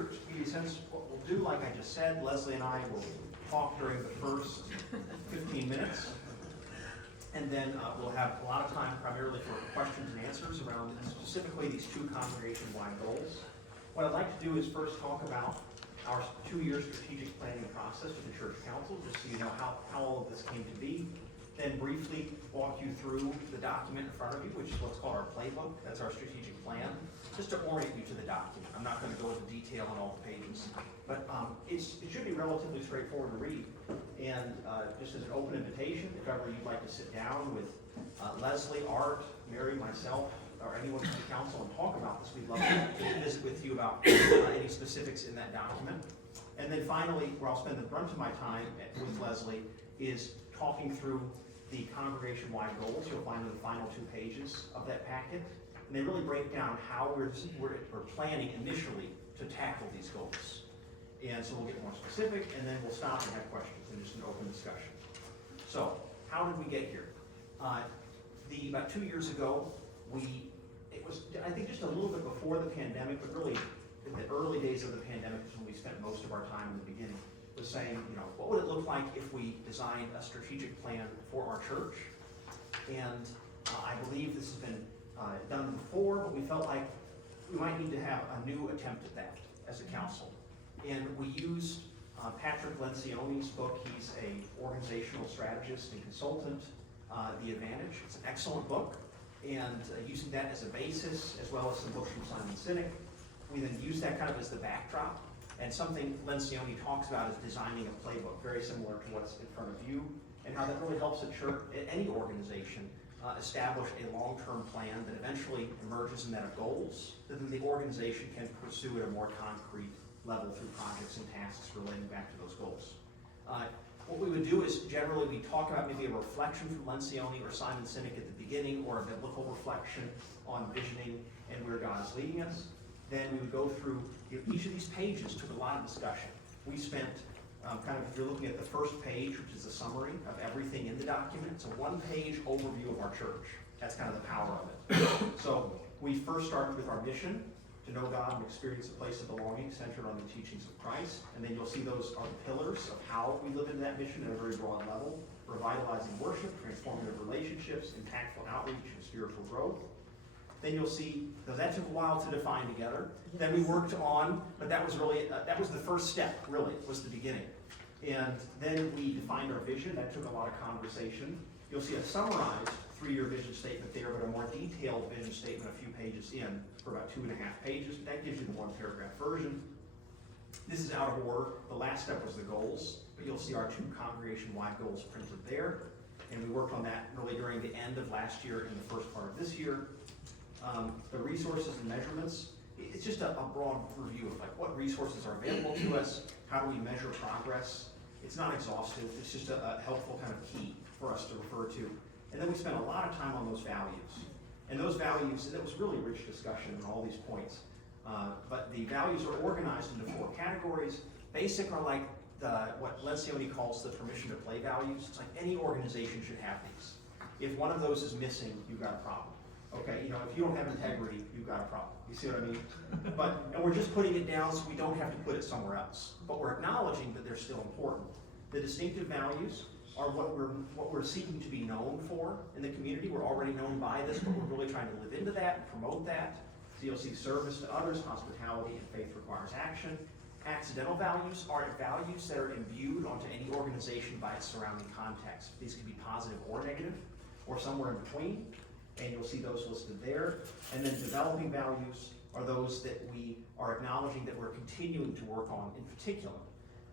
here, to give you a sense, what we'll do, like I just said, Leslie and I will talk during the first 15 minutes. And then we'll have a lot of time primarily for questions and answers around specifically these two congregation-wide goals. What I'd like to do is first talk about our 2-year strategic planning process with the church council, just so you know how all of this came to be. Then briefly walk you through the document in front of you, which is what's called our playbook. That's our strategic plan, just to orient you to the document. I'm not going to go into detail on all the pages, but it should be relatively straightforward to read. And just as an open invitation, if ever you'd like to sit down with Leslie, Art, Mary, myself, or anyone from the council and talk about this, we'd love to visit with you about any specifics in that document. And then finally, where I'll spend the brunt of my time with Leslie is talking through the congregation-wide goals. You'll find in the final 2 pages of that packet. And they really break down how we're planning initially to tackle these goals. And so we'll get more specific, and then we'll stop and have questions and just an open discussion. So, how did we get here? About 2 years ago, it was, I think, just a little bit before the pandemic, but really in the early days of the pandemic is when we spent most of our time in the beginning, was saying, what would it look like if we designed a strategic plan for our church? And I believe this has been done before, but we felt like we might need to have a new attempt at that as a council. And we used Patrick Lencioni's book. He's an organizational strategist and consultant, The Advantage. It's an excellent book. And using that as a basis, as well as some books from Simon Sinek, we then use that kind of as the backdrop. And something Lencioni talks about is designing a playbook, very similar to what's in front of you, and how that really helps a church, any organization, establish a long-term plan that eventually emerges in that of goals that then the organization can pursue at a more concrete level through projects and tasks relating back to those goals. What we would do is generally we talk about maybe a reflection from Lencioni or Simon Sinek at the beginning, or a biblical reflection on visioning and where God is leading us. Then we would go through each of these pages, took a lot of discussion. We spent if you're looking at the first page, which is a summary of everything in the document, it's a 1-page overview of our church. That's kind of the power of it. So we first started with our mission, to know God and experience a place of belonging centered on the teachings of Christ. And then you'll see those are the pillars of how we live into that mission at a very broad level: revitalizing worship, transformative relationships, impactful outreach, and spiritual growth. Then you'll see, because that took a while to define together. Then we worked on, but that was really, that was the first step, really, was the beginning. And then we defined our vision. That took a lot of conversation. You'll see a summarized 3-year vision statement there, but a more detailed vision statement a few pages in for about 2.5 pages. That gives you the 1-paragraph version. This is out of order. The last step was the goals, but you'll see our 2 congregation-wide goals printed there. And we worked on that really during the end of last year and the first part of this year. The resources and measurements, it's just a broad review of like what resources are available to us, how do we measure progress. It's not exhaustive, it's just a helpful kind of key for us to refer to. And then we spent a lot of time on those values. And those values, and it was really rich discussion on all these points. But the values are organized into 4 categories. Basic are like what Lencioni calls the permission to play values. It's like any organization should have these. If one of those is missing, you've got a problem. Okay, if you don't have integrity, you've got a problem. You see what I mean? And we're just putting it down so we don't have to put it somewhere else. But we're acknowledging that they're still important. The distinctive values are what we're seeking to be known for in the community. We're already known by this, but we're really trying to live into that and promote that. So you'll see service to others, hospitality, and faith requires action. Accidental values are values that are imbued onto any organization by its surrounding context. These can be positive or negative, or somewhere in between. And you'll see those listed there. And then developing values are those that we are acknowledging that we're continuing to work on in particular.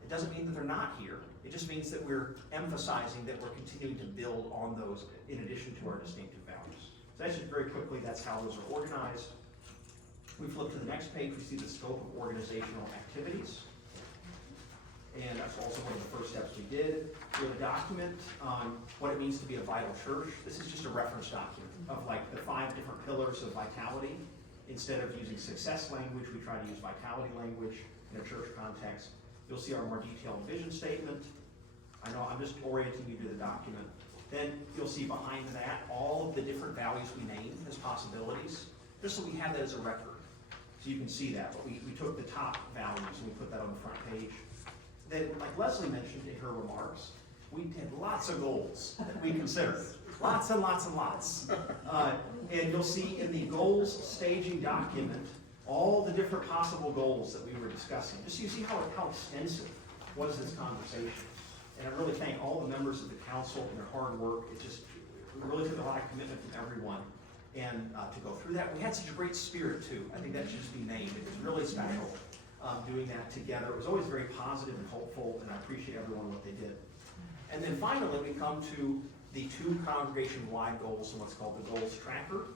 It doesn't mean that they're not here. It just means that we're emphasizing that we're continuing to build on those in addition to our distinctive values. So that's just very quickly, that's how those are organized. We flip to the next page, we see the scope of organizational activities. And that's also one of the first steps we did. We have a document on what it means to be a vital church. This is just a reference document of like the 5 different pillars of vitality. Instead of using success language, we try to use vitality language in a church context. You'll see our more detailed vision statement. I know I'm just orienting you to the document. Then you'll see behind that all of the different values we named as possibilities, just so we have that as a record. So you can see that, but we took the top values on the front page. Then, like Leslie mentioned in her remarks, we had lots of goals that we considered. Lots and lots and lots. And you'll see in the goals staging document all the different possible goals that we were discussing. Just so you see how extensive was this conversation. And I really thank all the members of the council and their hard work. It really took a lot of commitment from everyone. And to go through that, we had such a great spirit too. I think that should just be named. It was really special doing that together. It was always very positive and hopeful, and I appreciate everyone what they did. And then finally, we come to the two congregation-wide goals and what's called the goals tracker.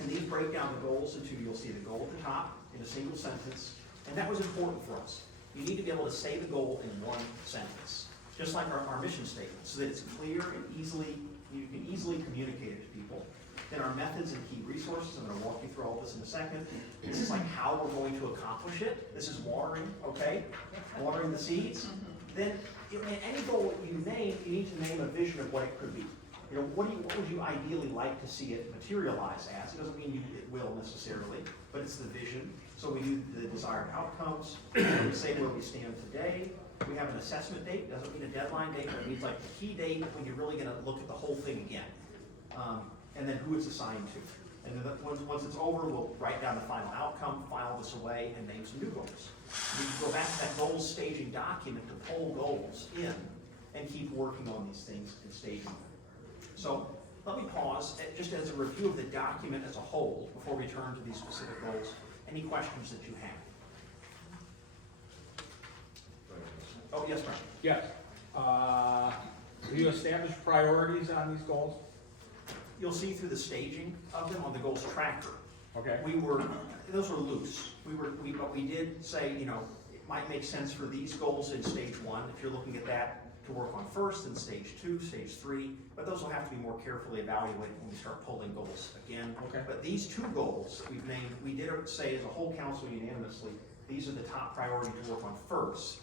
And these break down the goals into, you'll see the goal at the top in a single sentence, and that was important for us. You need to be able to say the goal in one sentence, just like our mission statement, so that it's clear and you can easily communicate it to people. Then our methods and key resources, I'm going to walk you through all this in a second. This is like how we're going to accomplish it. This is watering, okay? Watering the seeds. Then in any goal that you name, you need to name a vision of what it could be. You know, what would you ideally like to see it materialize as? It doesn't mean it will necessarily, but it's the vision. So we do the desired outcomes. We say where we stand today. We have an assessment date. Doesn't mean a deadline date, but it means like the key date when you're really going to look at the whole thing again. And then who it's assigned to. And then once it's over, we'll write down the final outcome, file this away, and name some new goals. We can go back to that goals staging document to pull goals in and keep working on these things and staging them. So let me pause, just as a review of the document as a whole, before we turn to these specific goals. Any questions that you have? Oh, yes, Brian. Yes. Do you establish priorities on these goals? You'll see through the staging of them on the goals tracker. Okay. Those were loose. But we did say, you know, it might make sense for these goals in stage 1, if you're looking at that, to work on first, in stage 2, stage 3, but those will have to be more carefully evaluated when we start pulling goals again. Okay. But these 2 goals that we've named, we did say as a whole council unanimously, these are the top priority to work on first.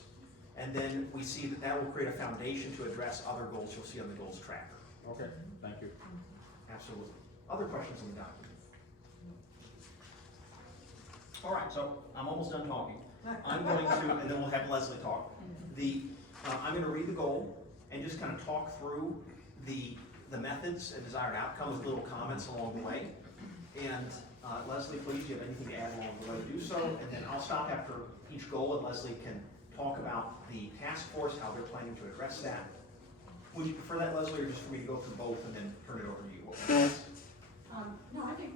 And then we see that will create a foundation to address other goals you'll see on the goals tracker. Okay, thank you. Absolutely. Other questions on the document? All right, so I'm almost done talking. I'm going to, and then we'll have Leslie talk. I'm going to read the goal and just kind of talk through the methods and desired outcomes with little comments along the way. And Leslie, please, do you have anything to add along the way to do so? And then I'll stop after each goal and Leslie can talk about the task force, how they're planning to address that. Would you prefer that, Leslie, or just for me to go through both and then turn it over to you? No, I think,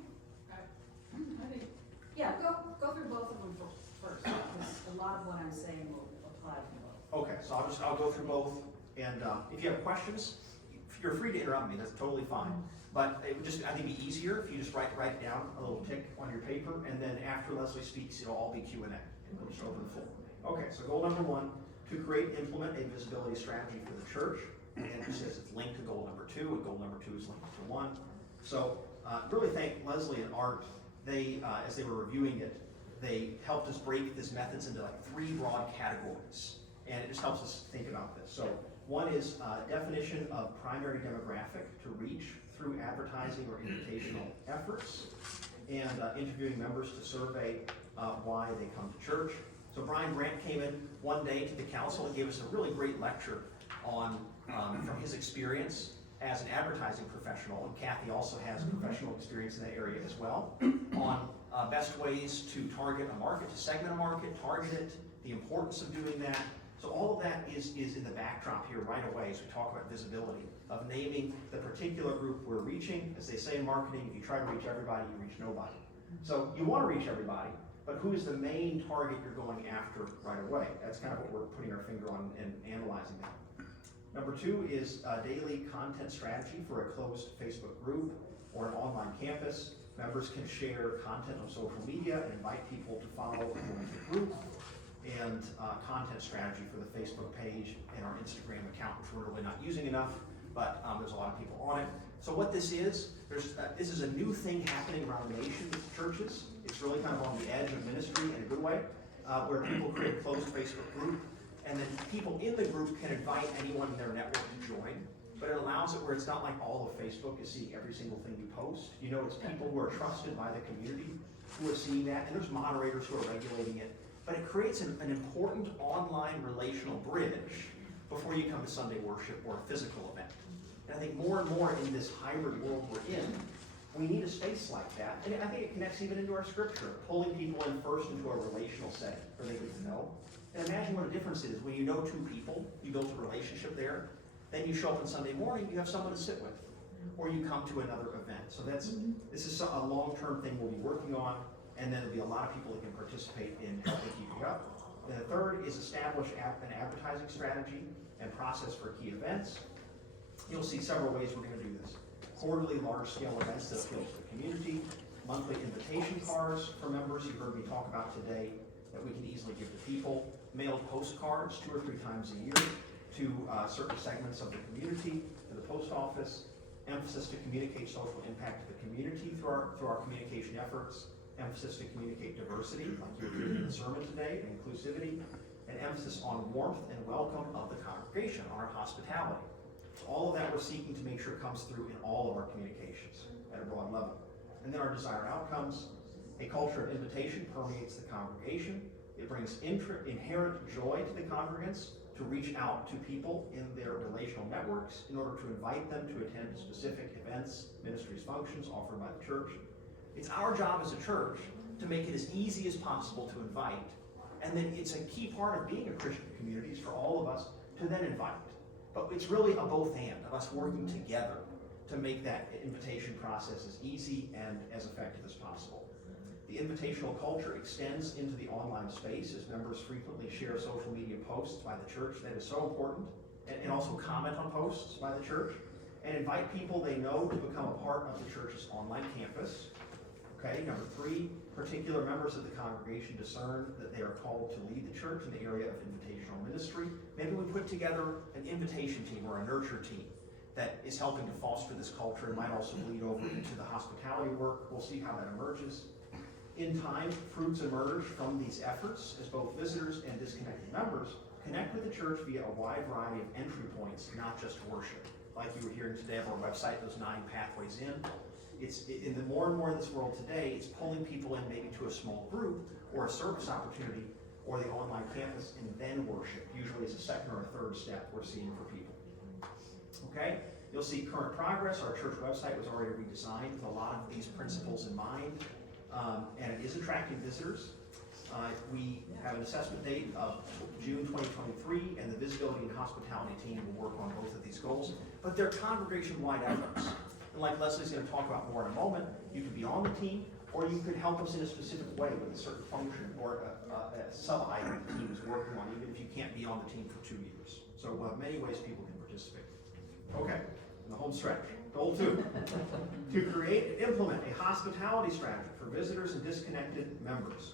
yeah, go through both of them first, because a lot of what I'm saying will apply to both. Okay, so I'll go through both, and if you have questions, you're free to interrupt me, that's totally fine. But it would just, I think, be easier if you just write down a little tick on your paper, and then after Leslie speaks, it'll all be Q&A, and we'll just open the floor. Okay, so goal number 1, to create and implement a visibility strategy for the church. And it says it's linked to goal number 2, and goal number 2 is linked to 1. So really thank Leslie and Art. They, as they were reviewing it, they helped us break these methods into like 3 broad categories. And it just helps us think about this. So one is definition of primary demographic to reach through advertising or invitational efforts, and interviewing members to survey why they come to church. So Brian Brandt came in one day to the council and gave us a really great lecture on from his experience as an advertising professional, and Kathy also has professional experience in that area as well, on best ways to target a market, to segment a market, target it, the importance of doing that. So all of that is in the backdrop here right away as we talk about visibility, of naming the particular group we're reaching. As they say in marketing, if you try to reach everybody, you reach nobody. So you want to reach everybody, but who is the main target you're going after right away? That's kind of what we're putting our finger on and analyzing that. Number 2 is a daily content strategy for a closed Facebook group or an online campus. Members can share content on social media and invite people to follow and join the group. And content strategy for the Facebook page and our Instagram account, which we're really not using enough, but there's a lot of people on it. So what this is, this is a new thing happening around the nation with churches. It's really kind of on the edge of ministry in a good way, where people create a closed Facebook group, and then people in the group can invite anyone in their network to join. But it allows it where it's not like all of Facebook is seeing every single thing you post. You know, it's people who are trusted by the community who are seeing that, and there's moderators who are regulating it. but it creates an important online relational bridge before you come to Sunday worship or a physical event. And I think more and more in this hybrid world we're in, we need a space like that. And I think it connects even into our scripture, pulling people in first into a relational setting where they get to know. And imagine what a difference it is when you know two people, you build a relationship there, then you show up on Sunday morning, you have someone to sit with, or you come to another event. So this is a long-term thing we'll be working on, and then there'll be a lot of people that can participate in helping keep it up. And the third is establish an advertising strategy and process for key events. You'll see several ways we're going to do this. Quarterly large-scale events that appeal to the community, monthly invitation cards for members you heard me talk about today that we can easily give to people, mailed postcards 2 or 3 times a year to certain segments of the community, to the post office, emphasis to communicate social impact to the community through our communication efforts, emphasis to communicate diversity, like you're hearing in the sermon today, and inclusivity, and emphasis on warmth and welcome of the congregation, on our hospitality. So all of that we're seeking to make sure comes through in all of our communications at a broad level. And then our desired outcomes, a culture of invitation permeates the congregation. It brings inherent joy to the congregants to reach out to people in their relational networks in order to invite them to attend specific events, ministries, functions offered by the church. It's our job as a church to make it as easy as possible to invite, and then it's a key part of being a Christian community is for all of us to then invite. But it's really a both and of us working together to make that invitation process as easy and as effective as possible. The invitational culture extends into the online space as members frequently share social media posts by the church. That is so important. And also comment on posts by the church. And invite people they know to become a part of the church's online campus. Okay, number 3, particular members of the congregation discern that they are called to lead the church in the area of invitational ministry. Maybe we put together an invitation team or a nurture team that is helping to foster this culture and might also bleed over into the hospitality work. We'll see how that emerges. In time, fruits emerge from these efforts as both visitors and disconnected members connect with the church via a wide variety of entry points, not just worship. Like you were hearing today on our website, those 9 pathways in. In the more and more in this world today, it's pulling people in maybe to a small group or a service opportunity or the online campus and then worship, usually as a second or a third step we're seeing for people. Okay, you'll see current progress. Our church website was already redesigned with a lot of these principles in mind, and it is attracting visitors. We have an assessment date of June 2023, and the visibility and hospitality team will work on both of these goals, but they're congregation-wide efforts. And like Leslie's going to talk about more in a moment, you could be on the team, or you could help us in a specific way with a certain function or a sub-item the team is working on, even if you can't be on the team for 2 years. So we'll have many ways people can participate. Okay, in the home stretch. Goal 2, to create and implement a hospitality strategy for visitors and disconnected members.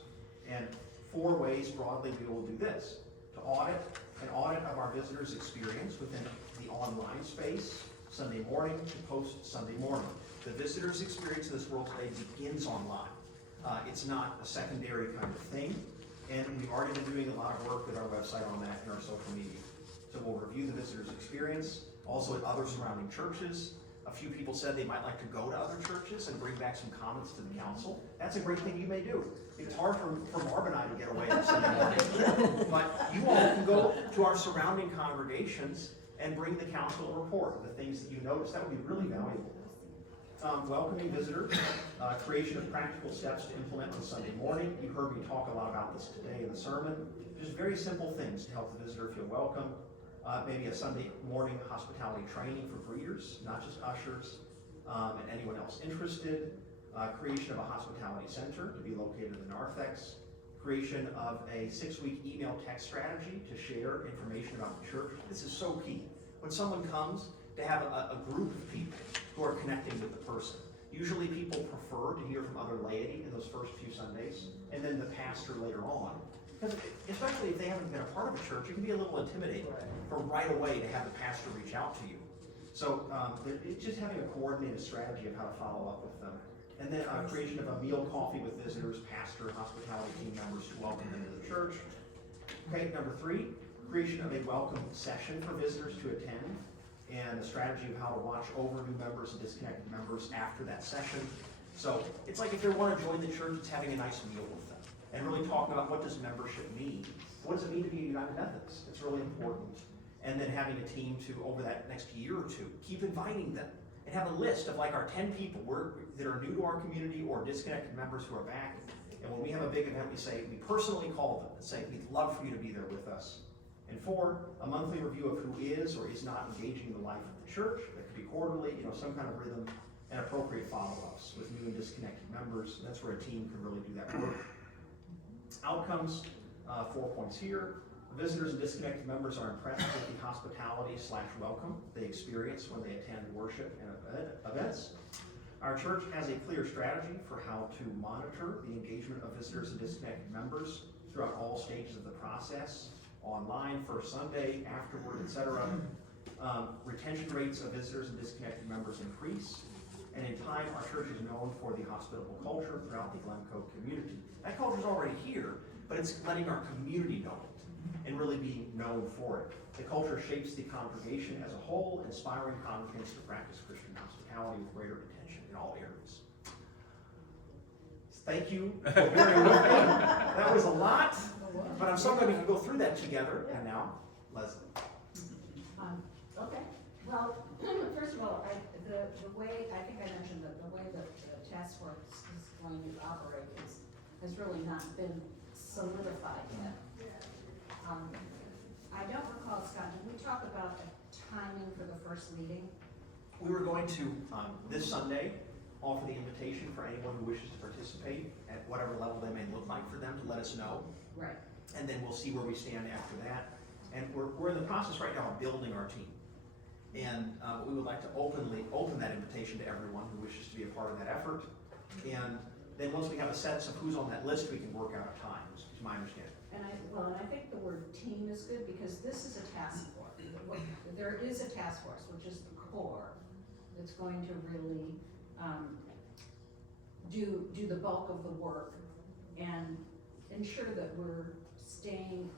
And 4 ways broadly we will do this. To audit an audit of our visitors' experience within the online space, Sunday morning to post Sunday morning. The visitor's experience in this world today begins online. It's not a secondary kind of thing, and we've already been doing a lot of work with our website on that and our social media. So we'll review the visitor's experience, also at other surrounding churches. A few people said they might like to go to other churches and bring back some comments to the council. That's a great thing you may do. It's hard for Barb and I to get away on Sunday morning, but you all can go to our surrounding congregations and bring the council a report of the things that you notice. That would be really valuable. Welcoming visitors, creation of practical steps to implement on Sunday morning. You heard me talk a lot about this today in the sermon. Just very simple things to help the visitor feel welcome. Maybe a Sunday morning hospitality training for greeters, not just ushers, and anyone else interested. Creation of a hospitality center to be located in the narthex. Creation of a 6-week email text strategy to share information about the church. This is so key. When someone comes, to have a group of people who are connecting with the person. Usually people prefer to hear from other laity in those first few Sundays, and then the pastor later on. Because especially if they haven't been a part of a church, it can be a little intimidating for right away to have the pastor reach out to you. So it's just having a coordinated strategy of how to follow up with them. And then creation of a meal coffee with visitors, pastor, hospitality team members to welcome them to the church. Okay, number 3, creation of a welcome session for visitors to attend, and a strategy of how to watch over new members and disconnected members after that session. So it's like if they want to join the church, it's having a nice meal with them. and really talking about what does membership mean? What does it mean to be a United Methodist? It's really important. And then having a team to, over that next year or two, keep inviting them and have a list of like our 10 people that are new to our community or disconnected members who are back. And when we have a big event, we personally call them and say, we'd love for you to be there with us. And 4, a monthly review of who is or is not engaging in the life of the church. That could be quarterly, some kind of rhythm, and appropriate follow-ups with new and disconnected members. That's where a team can really do that work. Outcomes, 4 points here. Visitors and disconnected members are impressed with the hospitality/welcome they experience when they attend worship and events. Our church has a clear strategy for how to monitor the engagement of visitors and disconnected members throughout all stages of the process, online, first Sunday, afterward, etc. Retention rates of visitors and disconnected members increase, and in time, our church is known for the hospitable culture throughout the Glencoe community. That culture is already here, but it's letting our community know it and really being known for it. The culture shapes the congregation as a whole, inspiring congregants to practice Christian hospitality with greater attention in all areas. Thank you for bearing with me. That was a lot, but I'm so glad we can go through that together. And now, Leslie. Okay, well, first of all, the way, I think I mentioned that the way that the task force is going to operate has really not been solidified yet. I don't recall, Scott, did we talk about the timing for the first meeting? We were going to, this Sunday, offer the invitation for anyone who wishes to participate at whatever level they may look like for them to let us know. Right. And then we'll see where we stand after that. And we're in the process right now of building our team. And we would like to open that invitation to everyone who wishes to be a part of that effort. And then once we have a sense of who's on that list, we can work out times, is my understanding. And I think the word team is good because this is a task force. There is a task force, which is the core, that's going to really do the bulk of the work and ensure that we're staying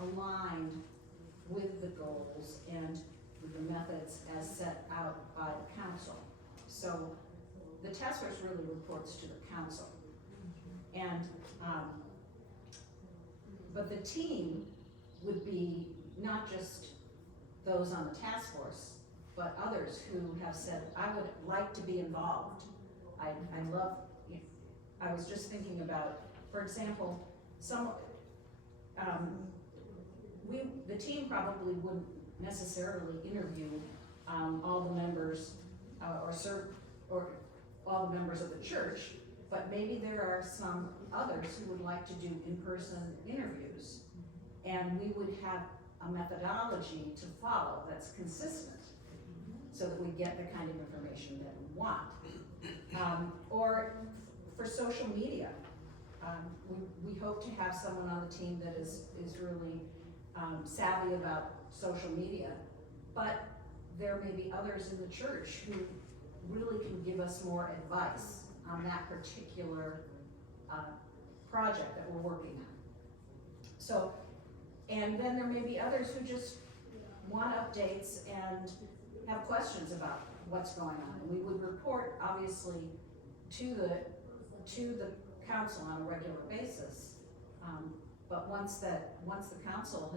aligned with the goals and with the methods as set out by the council. So the task force really reports to the council. And but the team would be not just those on the task force, but others who have said, I would like to be involved. I love, I was just thinking about, for example, the team probably wouldn't necessarily interview all the members or all the members of the church, but maybe there are some others who would like to do in-person interviews. And we would have a methodology to follow that's consistent so that we get the kind of information that we want. Or for social media, we hope to have someone on the team that is really savvy about social media, but there may be others in the church who really can give us more advice on that particular project that we're working on. So, and then there may be others who just want updates and have questions about what's going on. And we would report, obviously, to the council on a regular basis. But once the council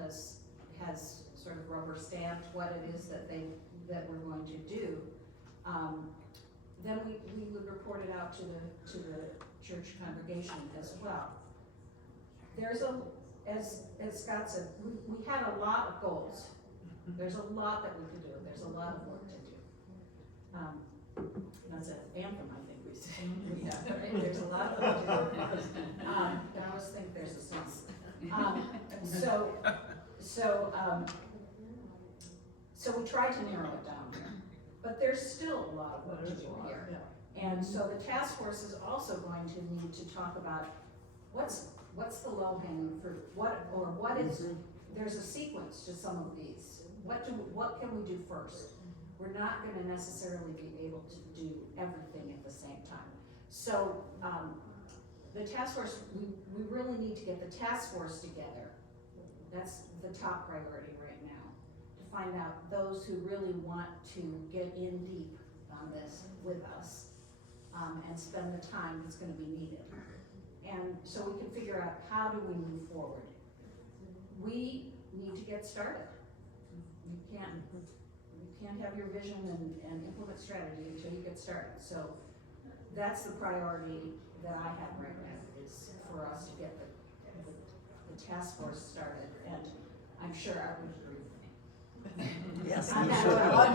has sort of rubber stamped what it is that we're going to do, then we would report it out to the church congregation as well. There's as Scott said, we had a lot of goals. There's a lot that we could do. There's a lot of work to do. That's an anthem, I think we say. Yeah, there's a lot of work to do. I always think there's a sense. So we tried to narrow it down here, but there's still a lot of work to do here. And so the task force is also going to need to talk about what's the low-hanging fruit, there's a sequence to some of these. What can we do first? We're not going to necessarily be able to do everything at the same time. So the task force, we really need to get the task force together. That's the top priority right now, to find out those who really want to get in deep on this with us and spend the time that's going to be needed. and so we can figure out how do we move forward. We need to get started. You can't have your vision and implement strategy until you get started. So that's the priority that I have right now, is for us to get the task force started, and I'm sure I would agree with me. Yes. On that one.